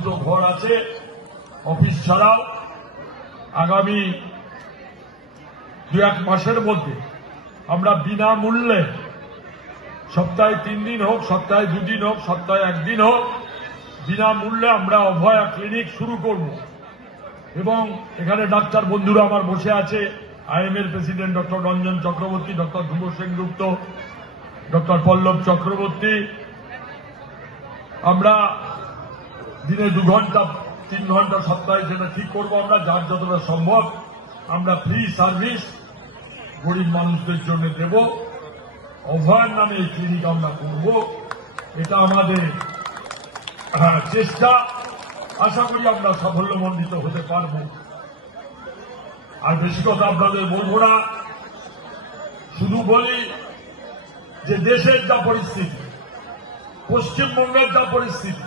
দুটো ঘর আছে অফিস ছাড়াও। আগামী 2-1 মাসের মধ্যে আমরা বিনামূল্যে সপ্তাহে 3 দিন হোক, সপ্তাহে 2 দিন হোক, সপ্তাহে 1 দিন হোক, বিনামূল্যে আমরা অভয়া ক্লিনিক শুরু করব। এবং এখানে ডাক্তার বন্ধুরা আমার বসে আছে, আইএমএর president doctor Ranjan Chakraborty, doctor Dhruba Sengupta, doctor Pallab Chakraborty. আমরা দিনে 2 ঘন্টা 3 ঘন্টা সপ্তাহে যেটা ঠিক করবো, আমরা যার যতটা সম্ভব আমরা ফ্রি সার্ভিস গরিব মানুষদের জন্য দেব। অভয়ার নামে এই ক্লিনিক আমরা করব, এটা আমাদের চেষ্টা। আশা করি আমরা সাফল্যমণ্ডিত হতে পারব। আর বেশি কথা আপনাদের বলবো না, শুধু বলি যে দেশের যা পরিস্থিতি, পশ্চিমবঙ্গের যা পরিস্থিতি,